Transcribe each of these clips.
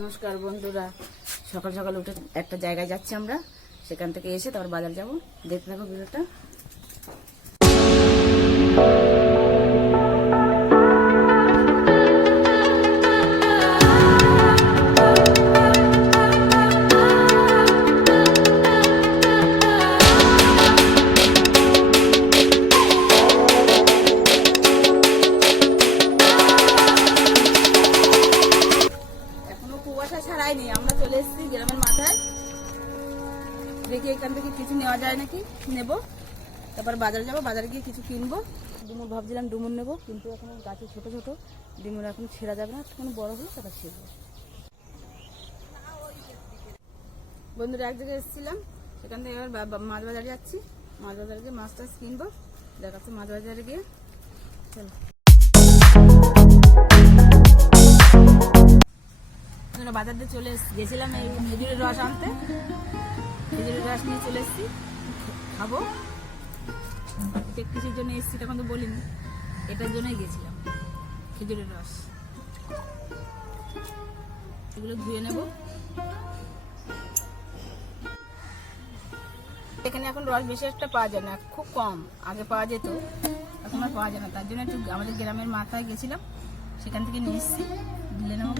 নমস্কার বন্ধুরা। সকাল সকাল উঠে একটা জায়গায় যাচ্ছি আমরা। সেখান থেকে এসে তারপর বাজার যাব। দেখতে থাকো ভিডিওটা। নেব। তারপর বাজারে যাব, বাজারে গিয়ে কিছু কিনবো। ডুমুর ভাবছিলাম ডুমুর নেব, কিন্তু এখন গাছে ছোট ছোট, ডুমুর এখন ছেঁড়া যাবে না কোনো বড় হলে তারপর ছেড়বো বন্ধুরা, এক জায়গায় এসেছিলাম, সেখান থেকে এবার মাছ বাজারে যাচ্ছি। মাছ বাজারে গিয়ে মাছ টাছ কিনবো। দেখাচ্ছে মাছ বাজারে গিয়ে। চলো। বাজার দিয়ে চলে গেছিলাম এই খেজুরের রস আনতে। খেজুরের রস নিয়ে চলে এসেছি। খাব। কিসের জন্য এসেছি, তখন তো বলিনি। এটার জন্যই গেছিলাম, খেজুরের রস। এগুলো ধুয়ে নেব। এখানে এখন রস বেশি একটা পাওয়া যায় না, খুব কম। আগে পাওয়া যেত, এখন আর পাওয়া যায় না। তার জন্য একটু আমাদের গ্রামের মাথায় গেছিলাম, সেখান থেকে নিয়ে এসেছি। দিলে নেব।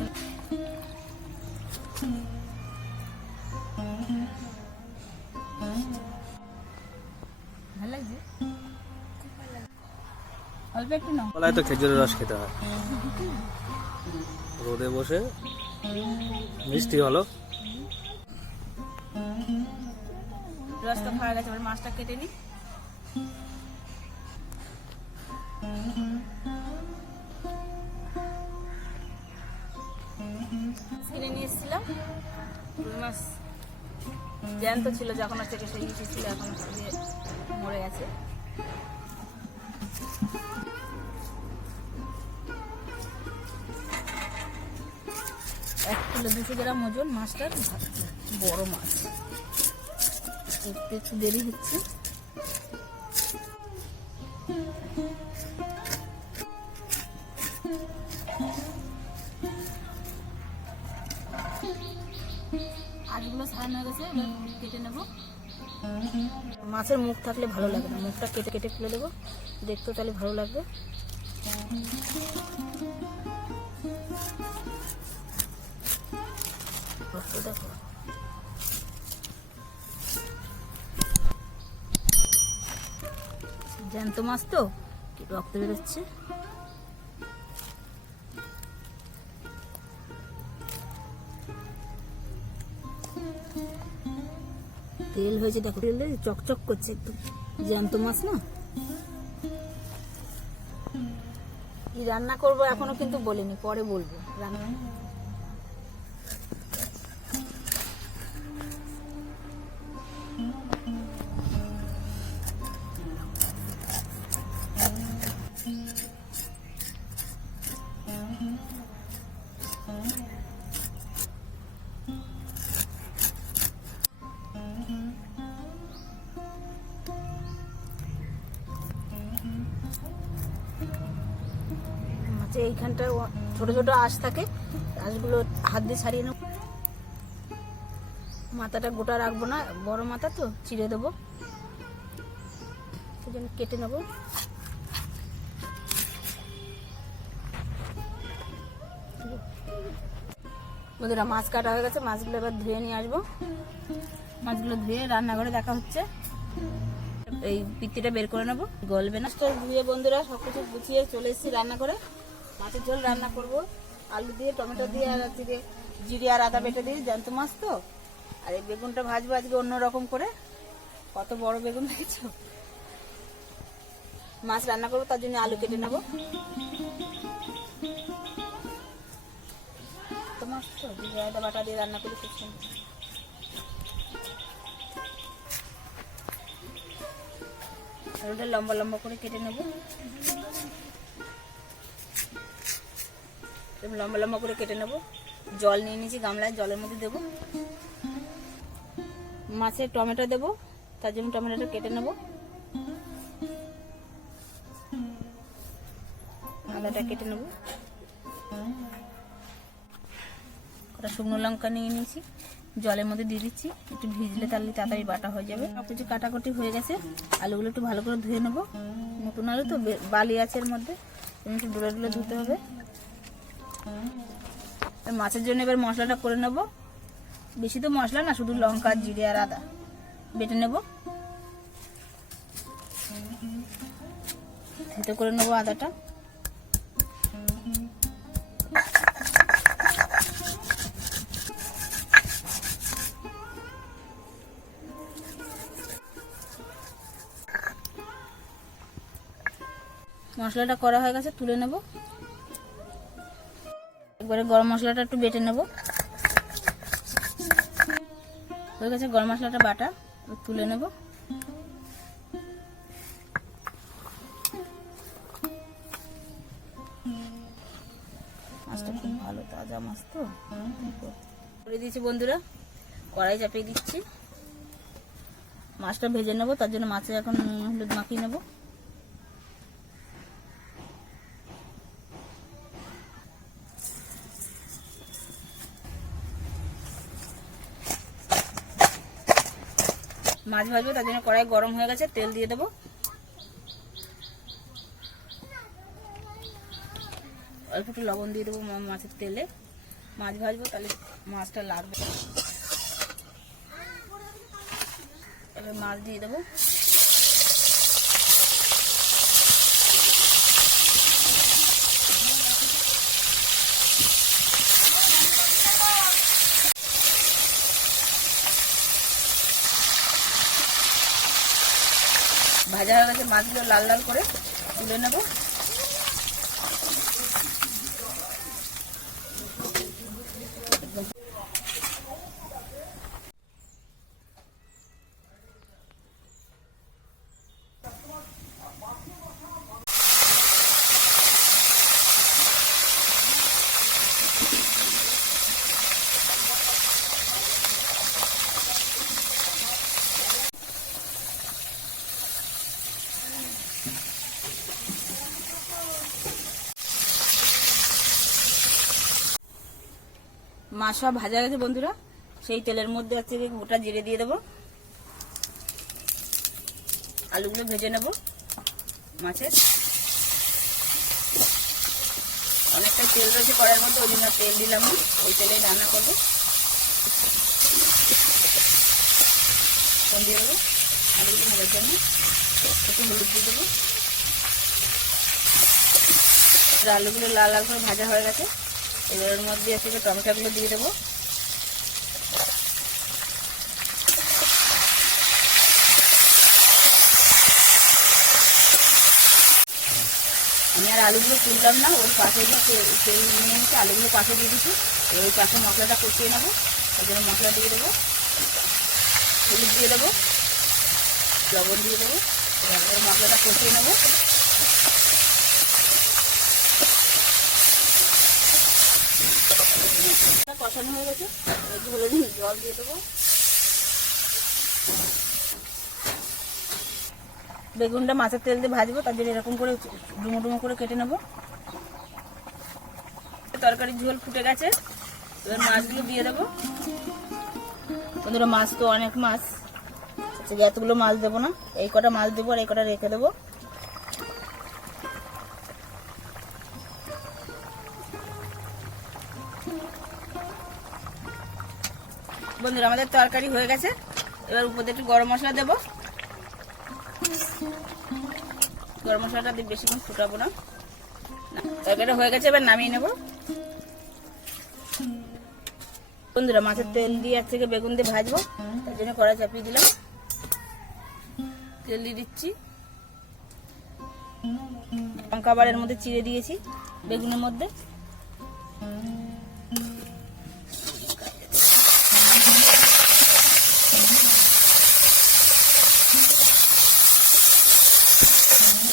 বলায় তো খেজুরের রস খেতে হয়। রোদে বসে মিষ্টি হলো। রস তো খাওয়া গেছে মাছটা কেটে নি। কিনে নিয়ে এসেছিলাম। রুই মাছ জ্যান্ত ছিল যখন হচ্ছে সেই ছিল এখন মরে গেছে। এক কিলো দুশো গ্রাম ওজন মাছটার বড় মাছ। করতে একটু দেরি হচ্ছে। আজগুলো সারানো হয়ে কেটে নেব। মাছের মুখ থাকলে ভালো লাগে না। মুখটা কেটে কেটে ফেলে দেবো। দেখতেও তাহলে ভালো লাগবে। দেখো জ্যান্ত মাছ তো? রক্ত বেরোচ্ছে? তেল হয়েছে, দেখো, তেল চকচক করছে একটু জ্যান্ত মাছ না? কি রান্না করব এখনও কিন্তু বলিনি, পরে বলব। রান্না মাছে এইখানটা ছোট ছোট আঁশ থাকে, আঁশগুলো হাত দিয়ে ছাড়িয়ে নেব। মাথাটা গোটা রাখব না, বড় মাথা তো চিড়ে দেবো। সেজন্য কেটে নেব। বন্ধুরা, মাছ কাটা হয়ে গেছে, মাছগুলো এবার ধুয়ে নিয়ে আসব। মাছগুলো ধুয়ে রান্নাঘরে দেখা হচ্ছে। এই পিত্তিটা বের করে নেব, গলবে না। তো ধুয়ে বন্ধুরা সব কিছু গুছিয়ে চলে এসেছি রান্না করে মাছের ঝোল রান্না করব, আলু দিয়ে, টমেটো দিয়ে, আর হচ্ছে জিরে আর আদা বেটে দিয়ে জ্যান্ত মাছ তো। আর এই বেগুনটা ভাজবো আজকে অন্য রকম করে। কত বড় বেগুন দেখেছ? মাছ রান্না করব, তার জন্য আলু কেটে নেব। মাছ তো আদা, বাটা দিয়ে রান্না করি খুব লম্বা লম্বা করে কেটে নেব। লম্বা লম্বা করে কেটে নেব। জল নিয়ে নিয়েছি গামলায়, জলের মধ্যে দেব। মাছে টমেটো দেব, তার জন্য টমেটোটা কেটে নেব। আদাটা কেটে নেব। ওটা শুকনো লঙ্কা নিয়ে নিয়েছি, জলের মধ্যে দিয়ে দিচ্ছি। একটু ভিজলে তাহলে তাড়াতাড়ি বাটা হয়ে যাবে। সব কিছু কাটাকুটি হয়ে গেছে। আলুগুলো একটু ভালো করে ধুয়ে নেব। নতুন আলু তো বালি আছে এর মধ্যে। একটু ডুলে ডুলে ধুতে হবে। মাছের জন্য এবার মশলাটা করে নেব। বেশি তো মশলা না, শুধু লঙ্কা, জিরে আর আদা। বেটে নেব। থেতো করে নেব আদাটা। মশলাটা করা হয়ে গেছে, তুলে নেব। একবারে গরম মশলাটা একটু বেটে নেব। হয়ে গেছে গরম মশলাটা বাটা তুলে নেব। মাছটা খুব ভালো তাজা মাছ তো। করে দিয়েছি বন্ধুরা কড়াই চাপিয়ে দিচ্ছি। মাছটা ভেজে নেব তার জন্য মাছে এখন হলুদ মাখিয়ে নেব। মাছ ভাজবো, তার জন্য কড়াই গরম হয়ে গেছে, তেল দিয়ে দেবো। অল্প একটু লবণ দিয়ে দেবো মাছের তেলে। মাছ ভাজবো, তাহলে মাছটা লাগবে। মাছ দিয়ে দেবো। ভাজা হয়ে গেছে মাছগুলো লাল লাল করে তুলে নেব। মাছ সব ভাজা গেছে বন্ধুরা। সেই তেলের মধ্যে হচ্ছে গোটা জিরে দিয়ে দেবো। আলুগুলো ভেজে নেব মাছের। অনেকটা তেল রয়েছে কড়াইয়ের মধ্যে, ওই জন্য তেল দিলাম ওই তেলে রান্না করব। ফোন দিয়ে দেবো। আলুগুলো ভাজার জন্য। একটু হলুদ দিয়ে দেবো। আলুগুলো লাল লাল করে ভাজা হয়ে গেছে। এবার এর মধ্যে যে টমেটোগুলো দিয়ে দেবো। আমি আর আলুগুলো তুললাম না, ওর পাশে যে নিয়ে নিয়েছি, আলুগুলো পাশে দিয়ে দিচ্ছি। ওই পাশে মশলাটা কষিয়ে নেব। ওই মশলা দিয়ে দেবো। হলুদ দিয়ে দেবো। লবণ দিয়ে দেবো। মশলাটা কষিয়ে নেব। হয়ে গেছে। জল দিয়ে দেবো। বেগুনটা মাছের তেল দিয়ে ভাজবো, তার জন্য এরকম করে ডুমো ডুমো করে কেটে নেব। তরকারির ঝোল ফুটে গেছে। এবার মাছগুলো দিয়ে দেবো। বন্ধুরা, মাছ তো অনেক মাছ। এতগুলো মাছ দেবো না। এই কটা মাছ দেবো আর এই কটা রেখে দেবো। বন্ধুরা, আমাদের তরকারি হয়ে গেছে। এবার উপর একটু গরম মশলা দেবো। গরম মশলাটা দিয়ে বেশিক্ষণ ফুটাবো না। তরকারিটা হয়ে গেছে, এবার নামিয়ে নেব। বন্ধুরা, মাছের তেল দিয়ে আর থেকে বেগুন দিয়ে ভাজবো। তার জন্য কড়াই চাপিয়ে দিলাম। তেল দিয়ে দিচ্ছি। লঙ্কা এর মধ্যে চিড়ে দিয়েছি বেগুনের মধ্যে।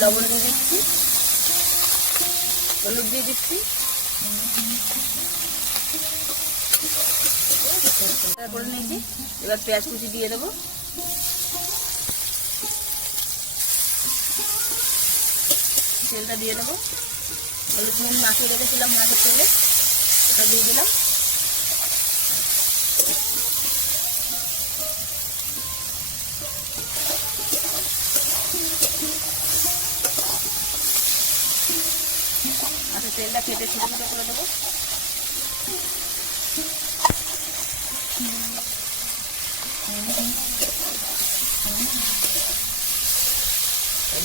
লবণ দিয়ে দিচ্ছি। হলুদ দিয়ে দিচ্ছি। করে নিয়েছি। এবার পেঁয়াজ কুচি দিয়ে দেবো। তেলটা দিয়ে দেবো। হলুদ নুন মাখিয়ে রেখেছিলাম মাছের তেলে। ওটা দিয়ে দিলাম। তেলটা কেটে ছোটো ছোটো করে দেবো।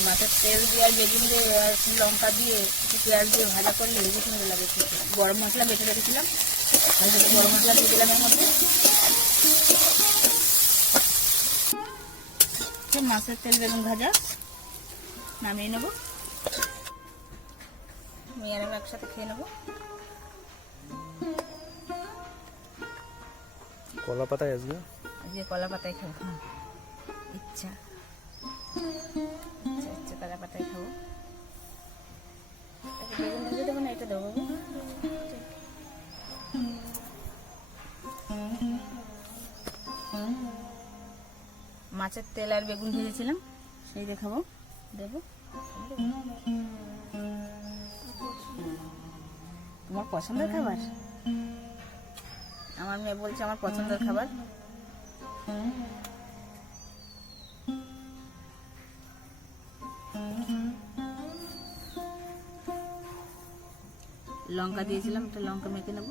মাছের তেল দিয়ে আর বেগুন দিয়ে আর লঙ্কা দিয়ে একটু পেঁয়াজ দিয়ে ভাজা করলে হেবি সুন্দর লাগে গরম মশলা বেটে রেখেছিলাম। গরম মশলা দিয়ে দিলাম এর মধ্যে। মাছের তেল বেগুন ভাজা। নামিয়ে নেব। মেয়ের আমি একসাথে খেয়ে নেব। কলা পাতায় আসবে আজকে কলা পাতায় খাব হ্যাঁ। ইচ্ছা। ইচ্ছা ইচ্ছা কলা পাতায় খাব। বেগুন ভেজে দেবো না এটা দেবো বাবু? মাছের তেল আর বেগুন ভেজেছিলাম সেই দেখাবো। দেবো। তোমার পছন্দের খাবার? আমার মেয়ে বলছে আমার পছন্দের খাবার। লঙ্কা দিয়েছিলাম একটা লঙ্কা মেখে নেব।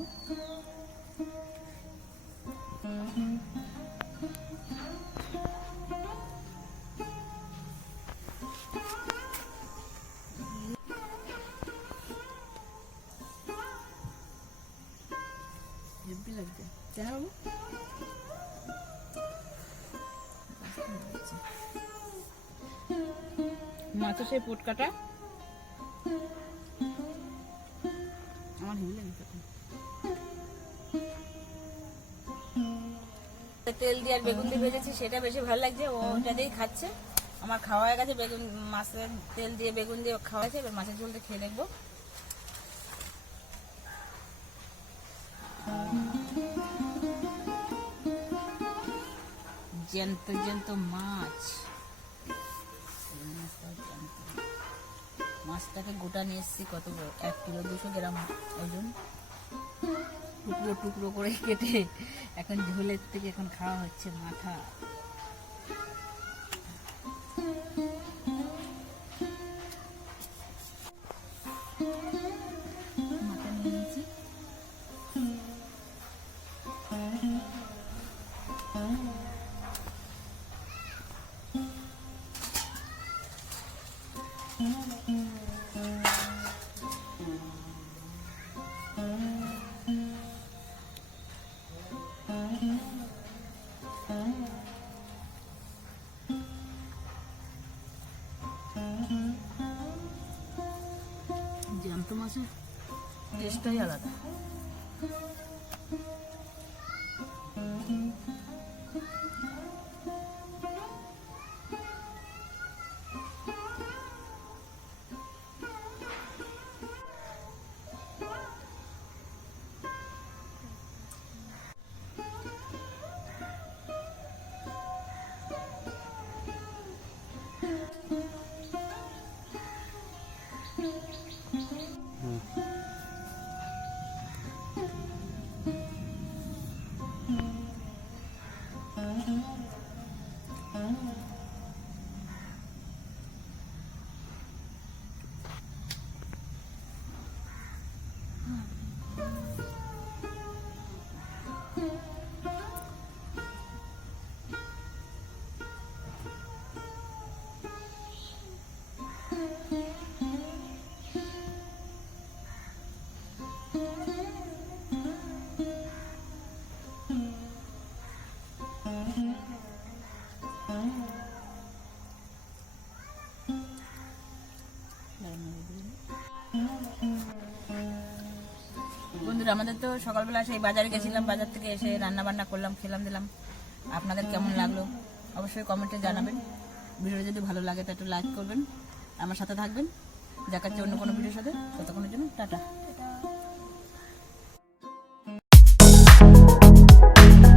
মাথা সেই পুট কাটা আমার তেল দিয়ে আর বেগুন দিয়ে ভেজেছি, সেটা বেশি ভালো লাগছে, ও ওটা দিয়েই খাচ্ছে। আমার খাওয়া হয়ে গেছে, বেগুন, মাছের তেল দিয়ে, বেগুন দিয়ে খাওয়া হয়েছে, এবার মাছের দিয়ে খেয়ে দেখব। জ্যান্ত জ্যান্ত মাছ। মাছটাকে গোটা নিয়ে এসেছি, কত এক কিলো, দুশো গ্রাম ওজন। টুকরো টুকরো করে কেটে এখন ঝোলের থেকে এখন খাওয়া হচ্ছে মাথা। টেস্টটাই আলাদা। বন্ধুরা, আমাদের তো সকালবেলা সেই বাজারে গেছিলাম, বাজার থেকে এসে রান্না বান্না করলাম, খেলাম, দিলাম। আপনাদের কেমন লাগল অবশ্যই কমেন্টে জানাবেন। ভিডিও যদি ভালো লাগে তো একটু লাইক করবেন। আমার সাথে থাকবেন। দেখাচ্ছে অন্য কোনো ভিডিওর সাথে। ততক্ষণের জন্য টাটা।